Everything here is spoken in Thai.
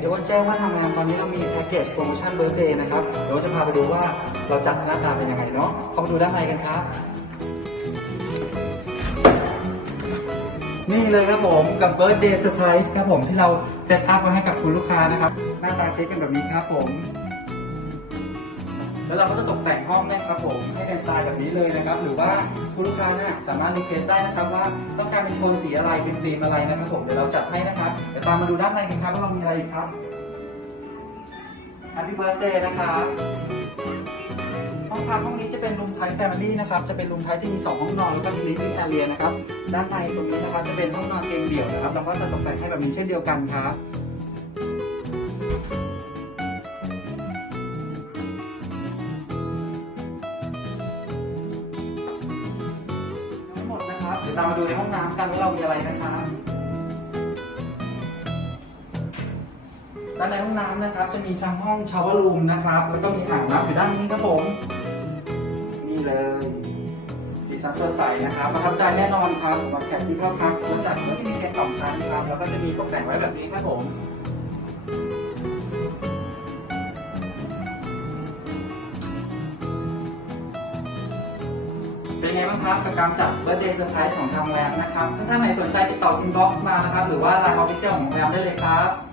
อย่างที่อ้นแจ้งว่าทางงานตอนนี้เรามีแพ็กเกจโปรโมชั่นเบิร์เดย์นะครับ เดี๋ยวจะพาไปดูว่าเราจัดหน้าตาเป็นยังไงเนาะเข้ามาดูด้านในกันครับนี่เลยครับผมกับ Birthday Surprise ครับผมที่เราเซตอัพไว้ให้กับคุณลูกค้านะครับ หน้าตาเค้กเป็นแบบนี้ครับผม แล้วเราก็จะตกแต่งห้องนะครับผมให้เป็นสไตล์แบบนี้เลยนะครับ หรือว่าคุณลูกค้าเนี่ยสามารถรีเควสได้นะครับว่าต้องการเป็นโทนสีอะไรเป็นธีมอะไรนะครับผมเดี๋ยวเราจัดให้นะครับเดี๋ยวตามมาดูด้านในกันครับว่าเรามีอะไรอีกครับ Happy Birthday นะครับห้องพักห้องนี้จะเป็นรูมไทป์แฟมิลี่นะครับจะเป็นรูมไทป์ที่มี 2 ห้องนอนแล้วก็มี living area นะครับด้านในตรงนี้นะครับจะเป็นห้องนอนเตียงเดี่ยวนะครับเราก็จะตกแต่งให้แบบนี้เช่นเดียวกันครับ ดี๋ยวตามมาดูในห้องน้ำกันว่าเรามีอะไรนะครับ ด้านในห้องน้ำนะครับ จะมีชั้นห้องชาวรูมนะครับ แล้วก็มีอ่างน้ำอยู่ด้านนี้ครับผม นี่เลย สีสันสดใสนะครับประทับใจแน่นอนครับสำหรับแขกที่เข้าพักหลังจากก็จะมีแค่สองชั้นครับ แล้วก็จะมีตกแต่งไว้แบบนี้ครับผม เป็นไงบ้างครับกับการจัดเบอร์เดย์เซอร์ไพรส์ของทางแรมนะครับ ถ้าท่านไหนสนใจติดต่ออินบ็อกซ์มานะครับ หรือว่าไลน์ออฟฟิเชียลของโรงแรมได้เลยครับ